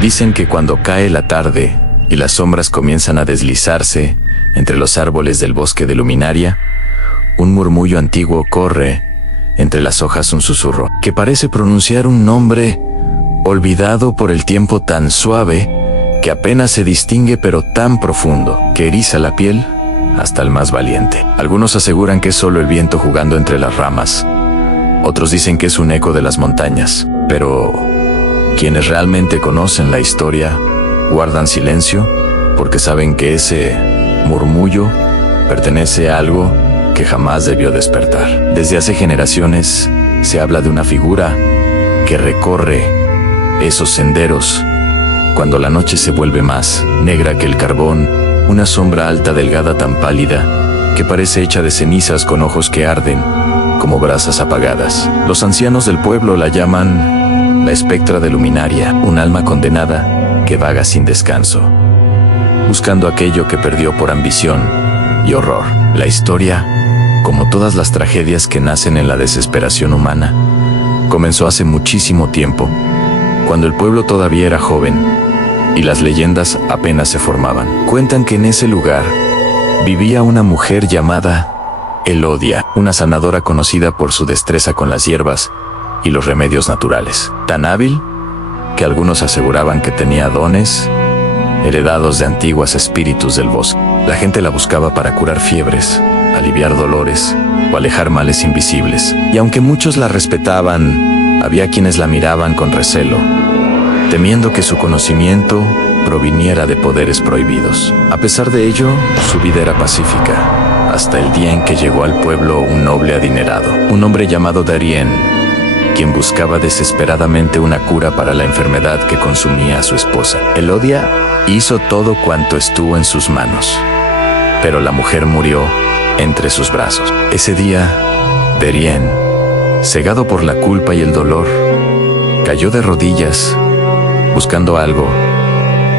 Dicen que cuando cae la tarde y las sombras comienzan a deslizarse entre los árboles del bosque de Luminaria, un murmullo antiguo corre entre las hojas, un susurro que parece pronunciar un nombre olvidado por el tiempo, tan suave que apenas se distingue, pero tan profundo que eriza la piel hasta el más valiente. Algunos aseguran que es solo el viento jugando entre las ramas. Otros dicen que es un eco de las montañas. Pero quienes realmente conocen la historia guardan silencio porque saben que ese murmullo pertenece a algo que jamás debió despertar. Desde hace generaciones se habla de una figura que recorre esos senderos cuando la noche se vuelve más negra que el carbón, una sombra alta, delgada, tan pálida que parece hecha de cenizas, con ojos que arden como brasas apagadas. Los ancianos del pueblo la llaman la espectra de Luminaria, un alma condenada que vaga sin descanso, buscando aquello que perdió por ambición y horror. La historia, como todas las tragedias que nacen en la desesperación humana, comenzó hace muchísimo tiempo, cuando el pueblo todavía era joven y las leyendas apenas se formaban. Cuentan que en ese lugar vivía una mujer llamada Elodia, una sanadora conocida por su destreza con las hierbas y los remedios naturales, tan hábil que algunos aseguraban que tenía dones heredados de antiguos espíritus del bosque. La gente la buscaba para curar fiebres, aliviar dolores o alejar males invisibles. Y aunque muchos la respetaban, había quienes la miraban con recelo, temiendo que su conocimiento proviniera de poderes prohibidos. A pesar de ello, su vida era pacífica, hasta el día en que llegó al pueblo un noble adinerado, un hombre llamado Darien, quien buscaba desesperadamente una cura para la enfermedad que consumía a su esposa. Elodia hizo todo cuanto estuvo en sus manos, pero la mujer murió entre sus brazos. Ese día, Darien, cegado por la culpa y el dolor, cayó de rodillas, buscando algo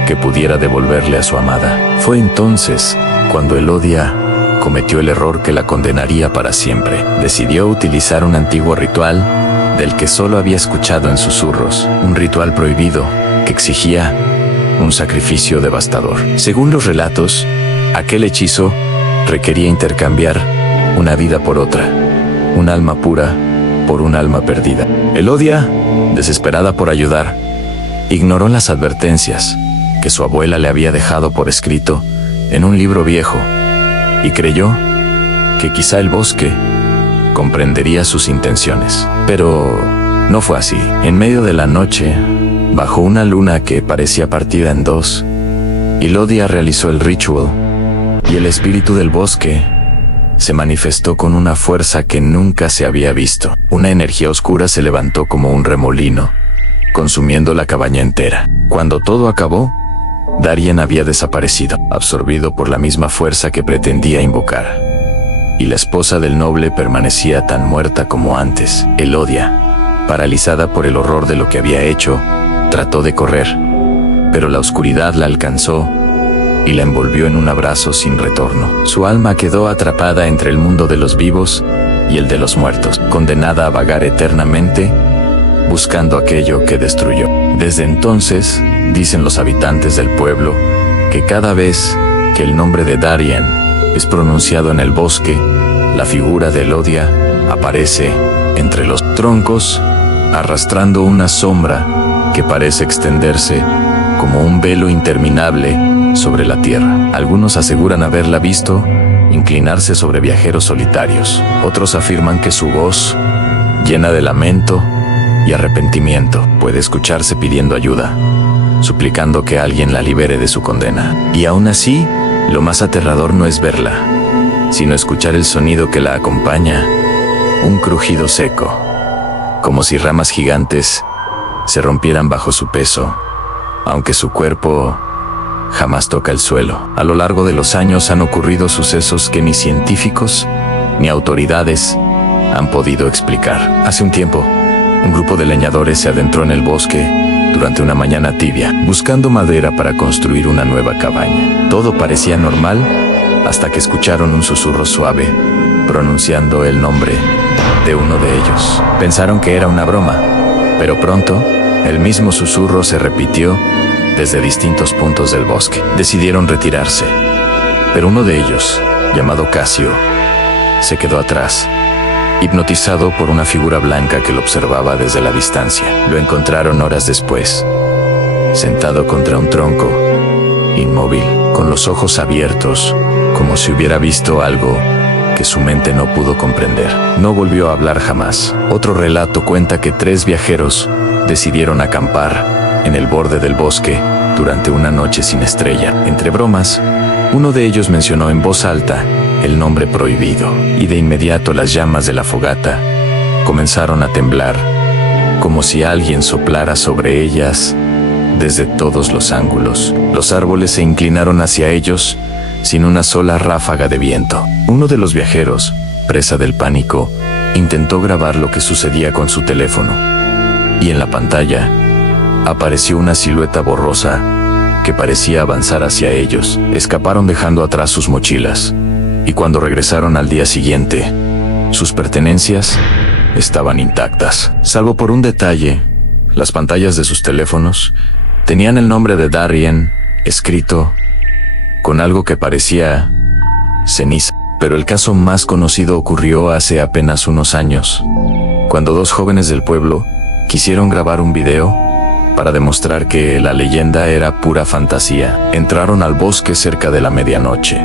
que pudiera devolverle a su amada. Fue entonces cuando Elodia cometió el error que la condenaría para siempre. Decidió utilizar un antiguo ritual del que solo había escuchado en susurros, un ritual prohibido que exigía un sacrificio devastador. Según los relatos, aquel hechizo requería intercambiar una vida por otra, un alma pura por un alma perdida. Elodia, desesperada por ayudar, ignoró las advertencias que su abuela le había dejado por escrito en un libro viejo y creyó que quizá el bosque comprendería sus intenciones. Pero no fue así. En medio de la noche, bajo una luna que parecía partida en dos, Elodia realizó el ritual y el espíritu del bosque se manifestó con una fuerza que nunca se había visto. Una energía oscura se levantó como un remolino, consumiendo la cabaña entera. Cuando todo acabó, Darien había desaparecido, absorbido por la misma fuerza que pretendía invocar. Y la esposa del noble permanecía tan muerta como antes. Elodia, paralizada por el horror de lo que había hecho, trató de correr, pero la oscuridad la alcanzó y la envolvió en un abrazo sin retorno. Su alma quedó atrapada entre el mundo de los vivos y el de los muertos, condenada a vagar eternamente, buscando aquello que destruyó. Desde entonces, dicen los habitantes del pueblo, que cada vez que el nombre de Darien es pronunciado en el bosque, la figura de Elodia aparece entre los troncos, arrastrando una sombra que parece extenderse como un velo interminable sobre la tierra. Algunos aseguran haberla visto inclinarse sobre viajeros solitarios. Otros afirman que su voz, llena de lamento y arrepentimiento, puede escucharse pidiendo ayuda, suplicando que alguien la libere de su condena. Y aún así, lo más aterrador no es verla, sino escuchar el sonido que la acompaña, un crujido seco, como si ramas gigantes se rompieran bajo su peso, aunque su cuerpo jamás toca el suelo. A lo largo de los años han ocurrido sucesos que ni científicos ni autoridades han podido explicar. Hace un tiempo, un grupo de leñadores se adentró en el bosque durante una mañana tibia, buscando madera para construir una nueva cabaña. Todo parecía normal hasta que escucharon un susurro suave, pronunciando el nombre de uno de ellos. Pensaron que era una broma, pero pronto, el mismo susurro se repitió desde distintos puntos del bosque. Decidieron retirarse, pero uno de ellos, llamado Casio, se quedó atrás, hipnotizado por una figura blanca que lo observaba desde la distancia. Lo encontraron horas después, sentado contra un tronco, inmóvil, con los ojos abiertos, como si hubiera visto algo que su mente no pudo comprender. No volvió a hablar jamás. Otro relato cuenta que 3 viajeros decidieron acampar en el borde del bosque durante una noche sin estrella. Entre bromas, uno de ellos mencionó en voz alta el nombre prohibido, y de inmediato las llamas de la fogata comenzaron a temblar, como si alguien soplara sobre ellas desde todos los ángulos. Los árboles se inclinaron hacia ellos sin una sola ráfaga de viento. Uno de los viajeros, presa del pánico, intentó grabar lo que sucedía con su teléfono, y en la pantalla apareció una silueta borrosa que parecía avanzar hacia ellos. Escaparon dejando atrás sus mochilas, y cuando regresaron al día siguiente, sus pertenencias estaban intactas. Salvo por un detalle, las pantallas de sus teléfonos tenían el nombre de Darien escrito con algo que parecía ceniza. Pero el caso más conocido ocurrió hace apenas unos años, cuando 2 jóvenes del pueblo quisieron grabar un video para demostrar que la leyenda era pura fantasía. Entraron al bosque cerca de la medianoche,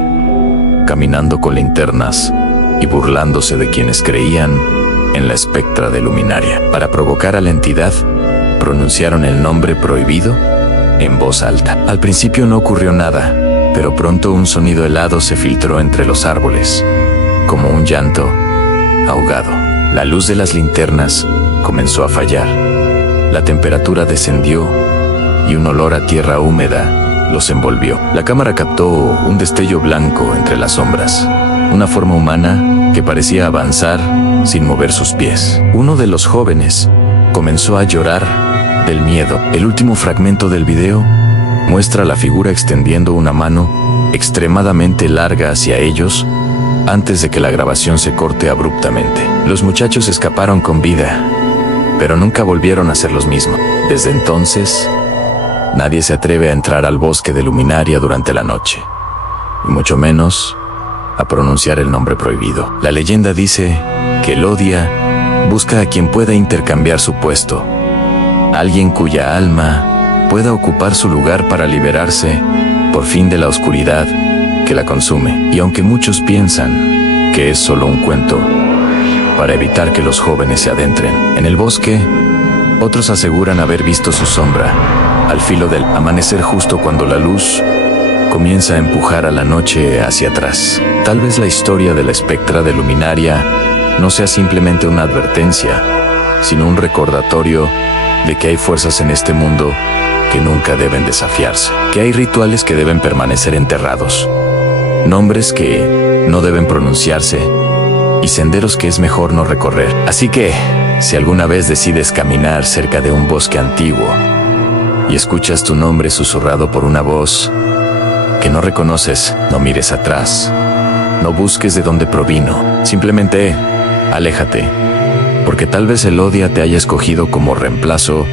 caminando con linternas y burlándose de quienes creían en la espectra de Luminaria. Para provocar a la entidad, pronunciaron el nombre prohibido en voz alta. Al principio no ocurrió nada, pero pronto un sonido helado se filtró entre los árboles, como un llanto ahogado. La luz de las linternas comenzó a fallar. La temperatura descendió y un olor a tierra húmeda los envolvió. La cámara captó un destello blanco entre las sombras, una forma humana que parecía avanzar sin mover sus pies. Uno de los jóvenes comenzó a llorar del miedo. El último fragmento del video muestra a la figura extendiendo una mano extremadamente larga hacia ellos antes de que la grabación se corte abruptamente. Los muchachos escaparon con vida, pero nunca volvieron a ser los mismos. Desde entonces, nadie se atreve a entrar al bosque de Luminaria durante la noche, y mucho menos a pronunciar el nombre prohibido. La leyenda dice que Elodia busca a quien pueda intercambiar su puesto, alguien cuya alma pueda ocupar su lugar para liberarse por fin de la oscuridad que la consume. Y aunque muchos piensan que es solo un cuento, para evitar que los jóvenes se adentren en el bosque, otros aseguran haber visto su sombra al filo del amanecer, justo cuando la luz comienza a empujar a la noche hacia atrás. Tal vez la historia de la espectra de Luminaria no sea simplemente una advertencia, sino un recordatorio de que hay fuerzas en este mundo que nunca deben desafiarse, que hay rituales que deben permanecer enterrados, nombres que no deben pronunciarse y senderos que es mejor no recorrer. Así que, si alguna vez decides caminar cerca de un bosque antiguo y escuchas tu nombre susurrado por una voz que no reconoces, no mires atrás, no busques de dónde provino, simplemente aléjate, porque tal vez Elodia te haya escogido como reemplazo.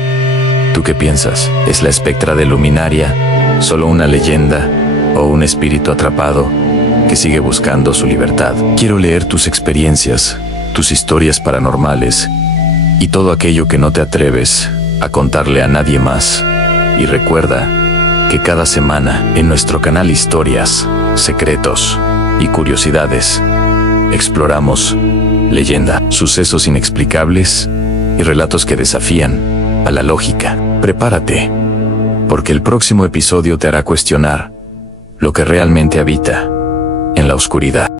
¿Tú qué piensas? ¿Es la espectra de Luminaria solo una leyenda o un espíritu atrapado que sigue buscando su libertad? Quiero leer tus experiencias, tus historias paranormales y todo aquello que no te atreves a contarle a nadie más. Y recuerda que cada semana en nuestro canal Historias, Secretos y Curiosidades exploramos leyenda, sucesos inexplicables y relatos que desafían a la lógica. Prepárate, porque el próximo episodio te hará cuestionar lo que realmente habita en la oscuridad.